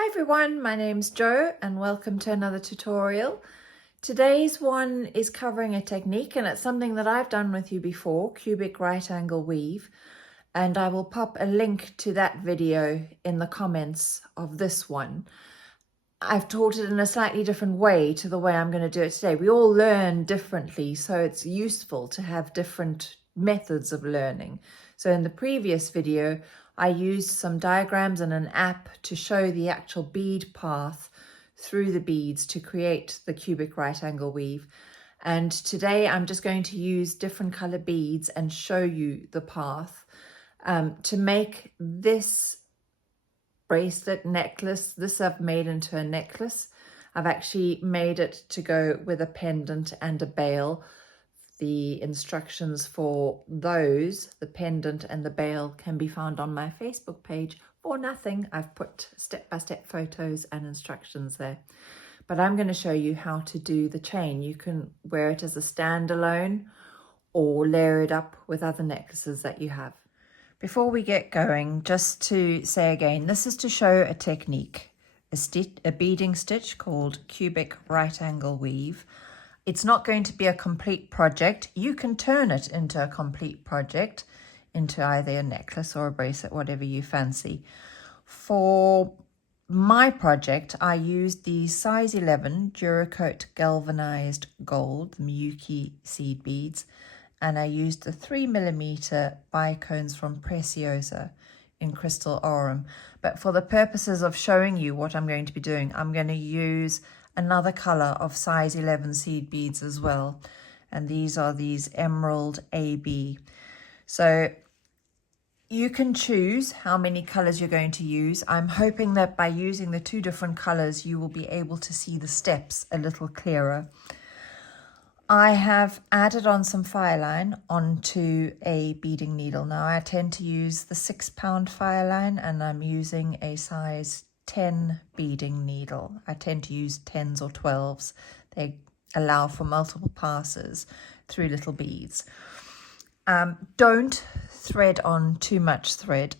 Hi everyone, my name's Jo and welcome to another tutorial. Today's one is covering a technique and it's something that I've done with you before, cubic right angle weave, and I will pop a link to that video in the comments of this one. I've taught it in a slightly different way to the way I'm going to do it today. We all learn differently, so it's useful to have different methods of learning. So in the previous video, I used some diagrams and an app to show the actual bead path through the beads to create the cubic right angle weave. And today I'm just going to use different color beads and show you the path to make this bracelet necklace. This I've made into a necklace. I've actually made it to go with a pendant and a bail. The instructions for those, the pendant and the bail, can be found on my Facebook page for nothing. I've put step-by-step photos and instructions there. But I'm going to show you how to do the chain. You can wear it as a standalone or layer it up with other necklaces that you have. Before we get going, just to say again, this is to show a technique, a beading stitch called cubic right angle weave. It's not going to be a complete project. You can turn it into a complete project, into either a necklace or a bracelet, whatever you fancy. For my project, I used the size 11 Duracoat galvanized gold, the Miyuki seed beads, and I used the 3mm bicones from Preciosa in crystal aurum. But for the purposes of showing you what I'm going to be doing, I'm going to use another color of size 11 seed beads as well. And these are these Emerald AB. So you can choose how many colors you're going to use. I'm hoping that by using the two different colors, you will be able to see the steps a little clearer. I have added on some fireline onto a beading needle. Now I tend to use the 6-pound fireline and I'm using a size 10 beading needle. I tend to use 10s or 12s. They allow for multiple passes through little beads. Don't thread on too much thread.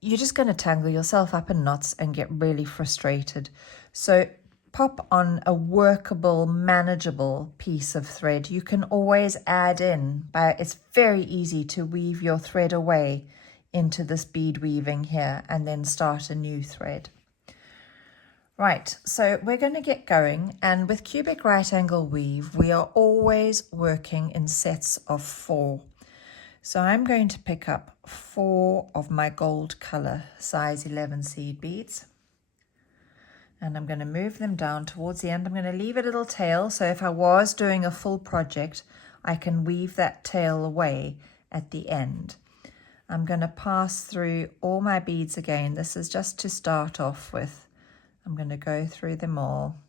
You're just going to tangle yourself up in knots and get really frustrated. So pop on a workable, manageable piece of thread. You can always add in, it's very easy to weave your thread away into this bead weaving here and then start a new thread. Right, so we're going to get going, and with cubic right angle weave, we are always working in sets of 4. So I'm going to pick up 4 of my gold color size 11 seed beads. And I'm going to move them down towards the end. I'm going to leave a little tail, so if I was doing a full project, I can weave that tail away at the end. I'm going to pass through all my beads again. This is just to start off with. I'm going to go through them all.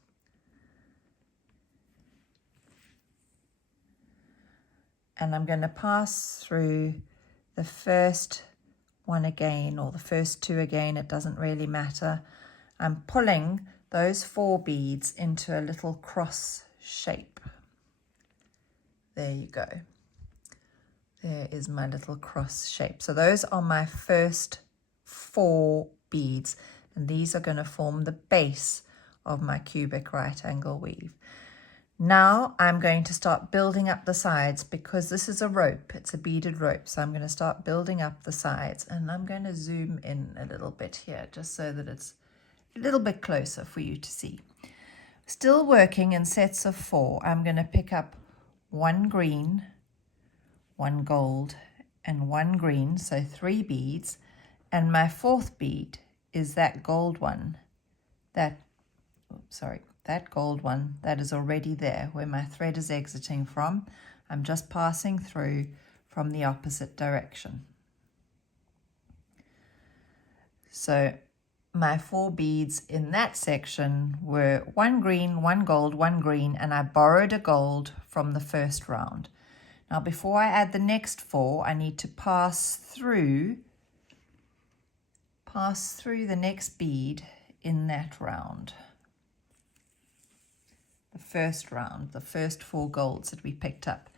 And I'm going to pass through the first one again, or the first 2 again, it doesn't really matter. I'm pulling those 4 beads into a little cross shape. There you go. There is my little cross shape. So those are my first 4 beads, and these are going to form the base of my cubic right angle weave. Now I'm going to start building up the sides because this is a rope. It's a beaded rope. So I'm going to start building up the sides, and I'm going to zoom in a little bit here just so that it's a little bit closer for you to see. Still working in sets of 4. I'm going to pick up 1 green, 1 gold, and 1 green, so 3 beads, and my 4th bead is that gold one, that gold one that is already there where my thread is exiting from. I'm just passing through from the opposite direction. So my 4 beads in that section were 1 green, 1 gold, 1 green, and I borrowed a gold from the first round. Now before I add the next 4, I need to pass through the next bead in that round. The first round, the first 4 golds that we picked up.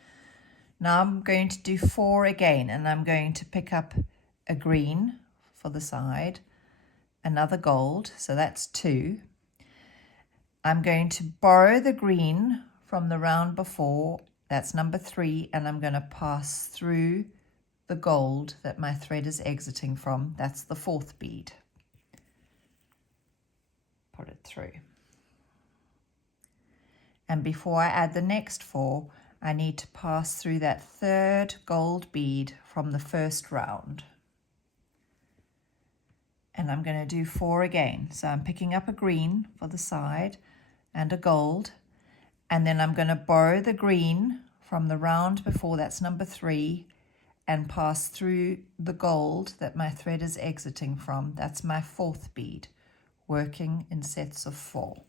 Now I'm going to do 4 again, and I'm going to pick up a green for the side, another gold, so that's 2. I'm going to borrow the green from the round before, that's number 3, and I'm going to pass through the gold that my thread is exiting from, that's the 4th bead. Put it through. And before I add the next 4, I need to pass through that 3rd gold bead from the first round. And I'm going to do 4 again. So I'm picking up a green for the side and a gold, and then I'm going to borrow the green from the round before, that's number 3, and pass through the gold that my thread is exiting from, that's my 4th bead, working in sets of 4.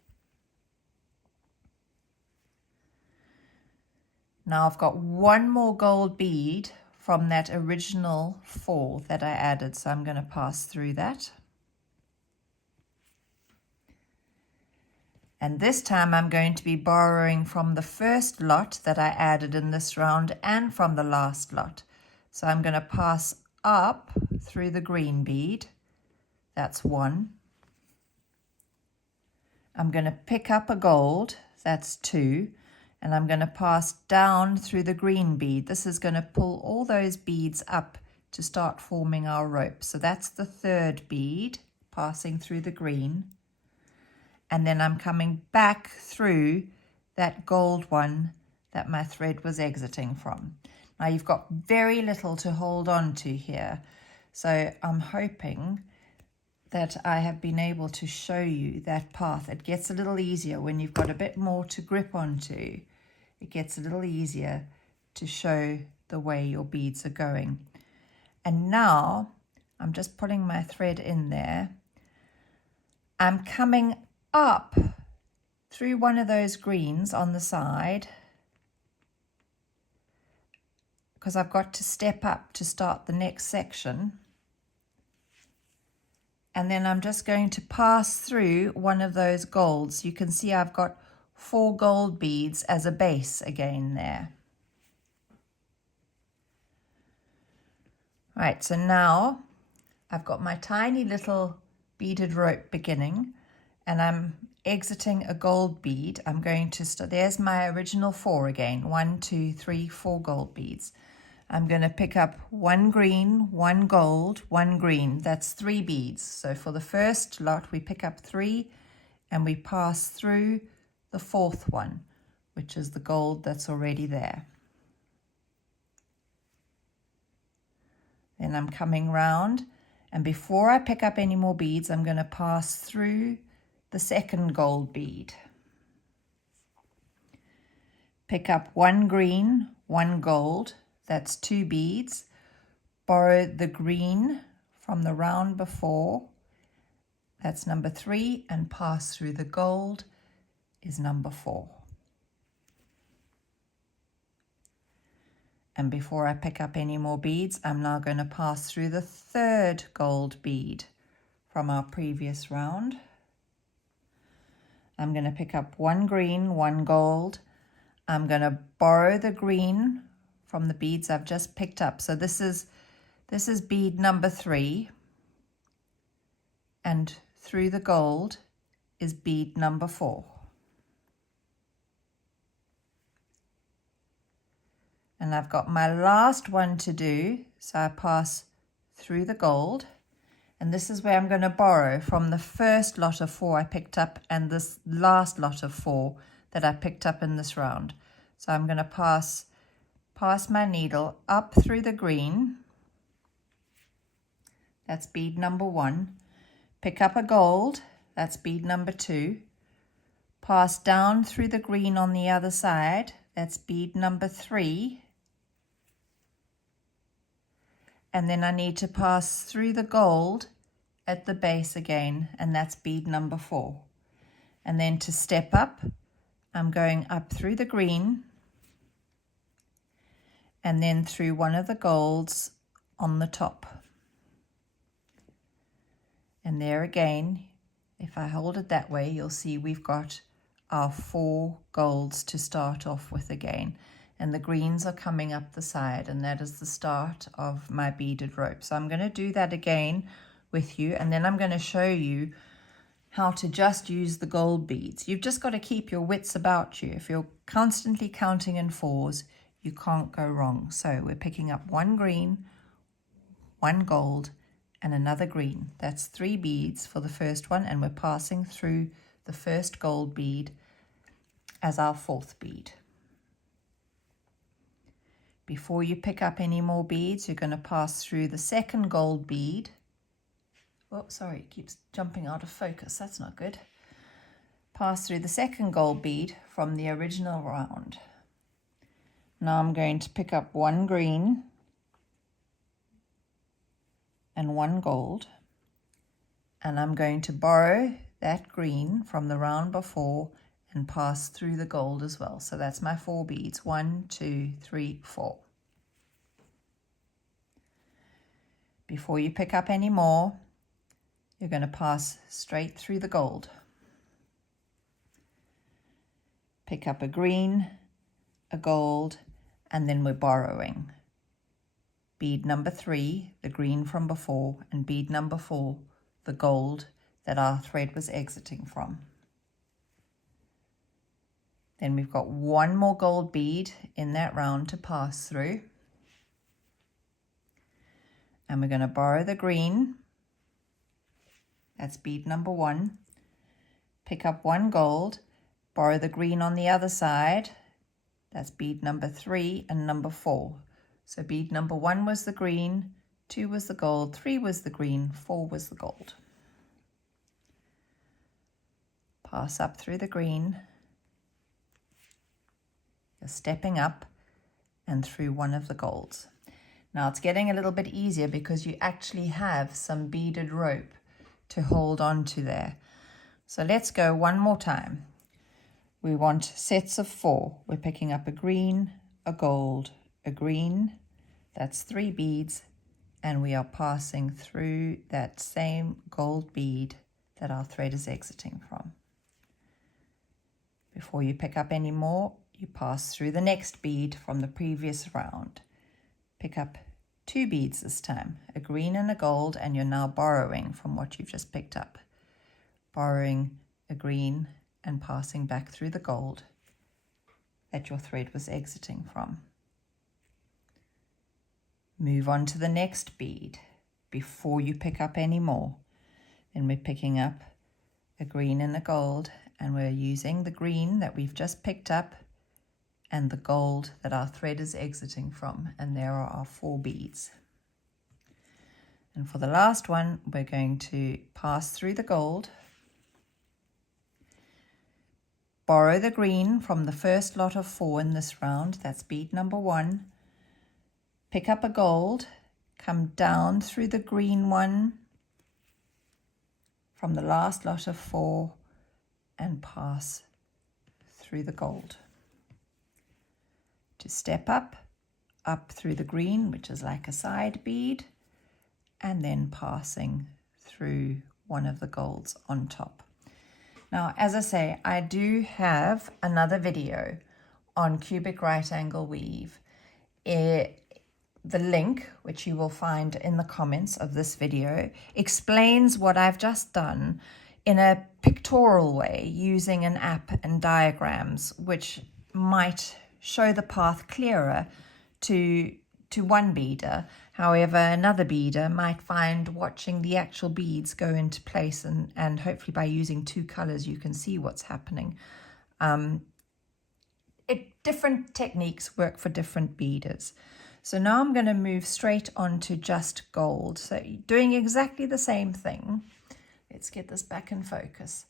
Now I've got one more gold bead from that original 4 that I added, so I'm going to pass through that. And this time I'm going to be borrowing from the first lot that I added in this round and from the last lot. So I'm going to pass up through the green bead, that's 1. I'm going to pick up a gold, that's 2. And I'm going to pass down through the green bead. This is going to pull all those beads up to start forming our rope. So that's the 3rd bead, passing through the green. And then I'm coming back through that gold one that my thread was exiting from. Now you've got very little to hold on to here. So I'm hoping that I have been able to show you that path. It gets a little easier when you've got a bit more to grip onto. It gets a little easier to show the way your beads are going. And now I'm just putting my thread in there. I'm coming up through one of those greens on the side because I've got to step up to start the next section. And then I'm just going to pass through one of those golds. You can see I've got 4 gold beads as a base again there. Right, so now I've got my tiny little beaded rope beginning and I'm exiting a gold bead. I'm going to start, there's my original 4 again, 1, 2, 3, 4 gold beads. I'm going to pick up 1 green, 1 gold, 1 green. That's 3 beads. So for the first lot, we pick up 3 and we pass through the 4th one, which is the gold that's already there. Then I'm coming round, and before I pick up any more beads, I'm going to pass through the 2nd gold bead. Pick up 1 green, 1 gold. That's 2 beads. Borrow the green from the round before. That's number 3, and pass through the gold is number 4. And before I pick up any more beads, I'm now going to pass through the 3rd gold bead from our previous round. I'm going to pick up 1 green, 1 gold. I'm going to borrow the green from the beads I've just picked up. So this is bead number 3, and through the gold is bead number 4. And I've got my last one to do, so I pass through the gold, and this is where I'm going to borrow from the first lot of 4 I picked up and this last lot of 4 that I picked up in this round. So I'm going to pass my needle up through the green, that's bead number 1, pick up a gold, that's bead number 2, pass down through the green on the other side, that's bead number 3, and then I need to pass through the gold at the base again, and that's bead number 4. And then to step up, I'm going up through the green and then through one of the golds on the top. And there again, if I hold it that way, you'll see we've got our 4 golds to start off with again. And the greens are coming up the side, and that is the start of my beaded rope. So I'm going to do that again with you, and then I'm going to show you how to just use the gold beads. You've just got to keep your wits about you. If you're constantly counting in fours, you can't go wrong. So we're picking up one green, one gold, and another green. That's 3 beads for the first one, and we're passing through the first gold bead as our 4th bead. Before you pick up any more beads, you're going to pass through the second gold bead. Oh, sorry, it keeps jumping out of focus. That's not good. Pass through the second gold bead from the original round. Now I'm going to pick up one green and one gold, and I'm going to borrow that green from the round before and pass through the gold as well. So that's my 4 beads. 1, 2, 3, 4. Before you pick up any more, you're going to pass straight through the gold. Pick up a green, a gold, and then we're borrowing. Bead number 3, the green from before, and bead number 4, the gold that our thread was exiting from. Then we've got one more gold bead in that round to pass through. And we're going to borrow the green. That's bead number 1. Pick up one gold, borrow the green on the other side. That's bead number 3 and number 4. So bead number 1 was the green, 2 was the gold, 3 was the green, 4 was the gold. Pass up through the green. You're stepping up and through one of the golds. Now it's getting a little bit easier because you actually have some beaded rope to hold on to there. So let's go one more time. We want sets of 4. We're picking up a green, a gold, a green. That's 3 beads, and we are passing through that same gold bead that our thread is exiting from. Before you pick up any more, you pass through the next bead from the previous round. Pick up 2 beads this time, a green and a gold, and you're now borrowing from what you've just picked up. Borrowing a green and passing back through the gold that your thread was exiting from. Move on to the next bead before you pick up any more. Then we're picking up a green and a gold, and we're using the green that we've just picked up and the gold that our thread is exiting from, and there are our 4 beads. And for the last one, we're going to pass through the gold, borrow the green from the first lot of 4 in this round, that's bead number 1, pick up a gold, come down through the green one from the last lot of 4 and pass through the gold. To step up through the green, which is like a side bead, and then passing through one of the golds on top. Now, as I say, I do have another video on cubic right angle weave. The link, which you will find in the comments of this video, explains what I've just done in a pictorial way using an app and diagrams, which might show the path clearer to one beader. However, another beader might find watching the actual beads go into place, and hopefully by using 2 colors you can see what's happening. Different techniques work for different beaders. So now I'm going to move straight on to just gold. So doing exactly the same thing. Let's get this back in focus.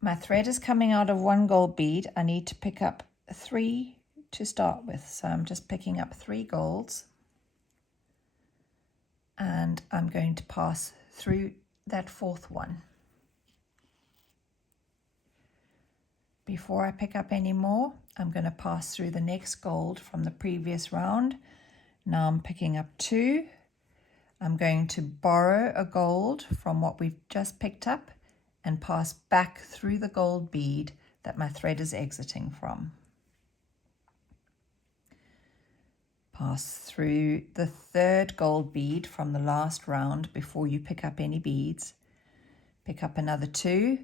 My thread is coming out of one gold bead. I need to pick up 3 to start with. So I'm just picking up 3 golds. And I'm going to pass through that 4th one. Before I pick up any more, I'm going to pass through the next gold from the previous round. Now I'm picking up 2. I'm going to borrow a gold from what we've just picked up and pass back through the gold bead that my thread is exiting from. Pass through the third gold bead from the last round before you pick up any beads. Pick up another 2.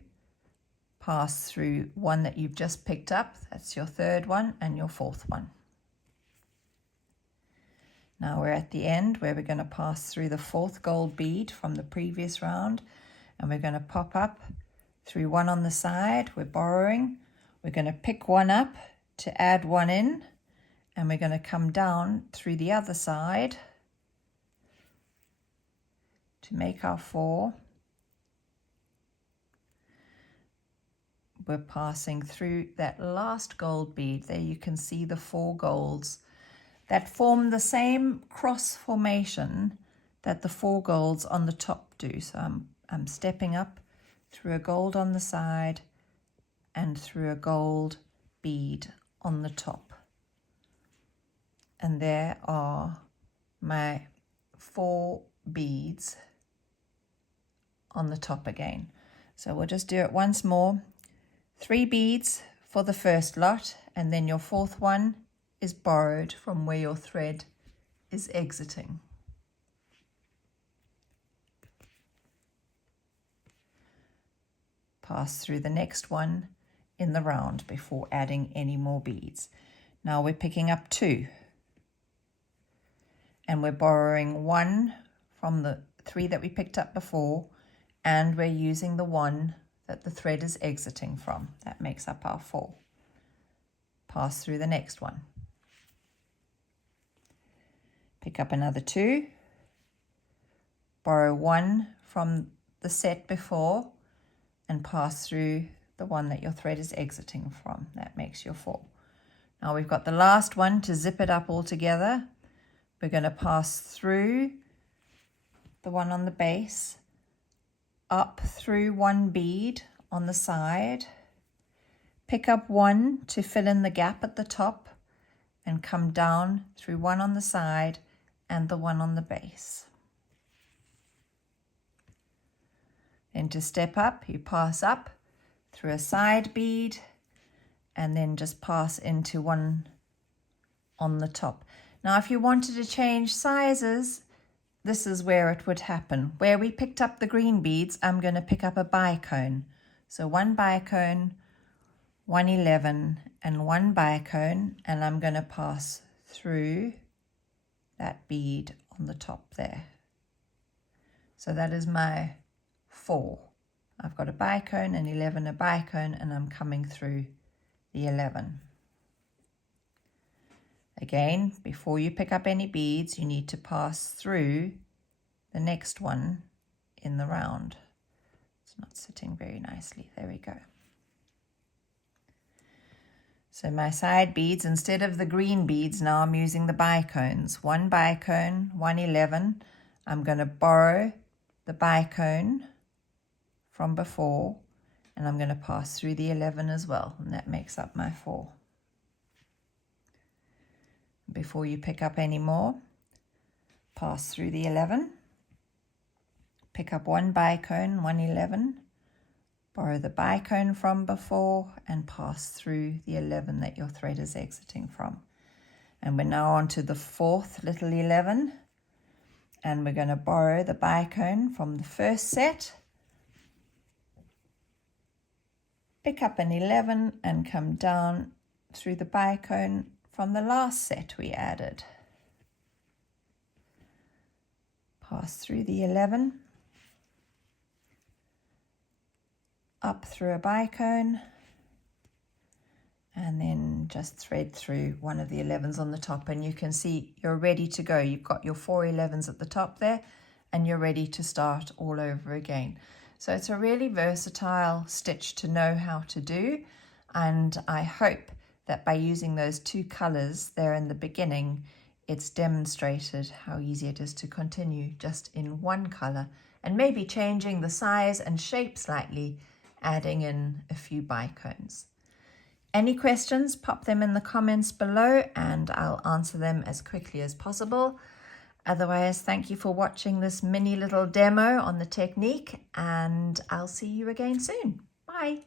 Pass through one that you've just picked up. That's your third one and your fourth one. Now we're at the end where we're going to pass through the fourth gold bead from the previous round, and we're going to pop up through one on the side. We're borrowing. We're going to pick one up to add one in, and we're going to come down through the other side to make our 4. We're passing through that last gold bead. There you can see the 4 golds that form the same cross formation that the 4 golds on the top do. So I'm stepping up through a gold on the side and through a gold bead on the top. And there are my 4 beads on the top again. So we'll just do it once more. 3 beads for the first lot, and then your 4th one is borrowed from where your thread is exiting. Pass through the next one in the round before adding any more beads. Now we're picking up 2, and we're borrowing 1 from the 3 that we picked up before, and we're using the 1 that the thread is exiting from. That makes up our 4. Pass through the next one. Pick up another 2, borrow 1 from the set before, and pass through the one that your thread is exiting from. That makes your 4. Now we've got the last one to zip it up all together. We're going to pass through the one on the base, up through 1 bead on the side, pick up 1 to fill in the gap at the top, and come down through 1 on the side and the 1 on the base. Then to step up, you pass up through a side bead and then just pass into 1 on the top. Now if you wanted to change sizes, this is where it would happen. Where we picked up the green beads, I'm going to pick up a bicone. So 1 bicone, 1 11, and 1 bicone, and I'm going to pass through that bead on the top there. So that is my 4. I've got a bicone, an 11, a bicone, and I'm coming through the 11. Again, before you pick up any beads, you need to pass through the next one in the round. It's not sitting very nicely. There we go. So my side beads, instead of the green beads, now I'm using the bicones. 1 bicone, 1 11. I'm going to borrow the bicone from before, and I'm going to pass through the 11 as well, and that makes up my 4. Before you pick up any more, pass through the 11, pick up 1 bicone, 1 11, borrow the bicone from before, and pass through the 11 that your thread is exiting from. And we're now on to the 4th little 11, and we're going to borrow the bicone from the first set, pick up an 11 and come down through the bicone from the last set we added. Pass through the 11, up through a bicone, and then just thread through one of the 11s on the top, and you can see you're ready to go. You've got your 4 11s at the top there, and you're ready to start all over again. So it's a really versatile stitch to know how to do, and I hope that by using those 2 colors there in the beginning, it's demonstrated how easy it is to continue just in 1 color, and maybe changing the size and shape slightly, adding in a few bicones. Any questions, pop them in the comments below and I'll answer them as quickly as possible. Otherwise, thank you for watching this mini little demo on the technique, and I'll see you again soon. Bye.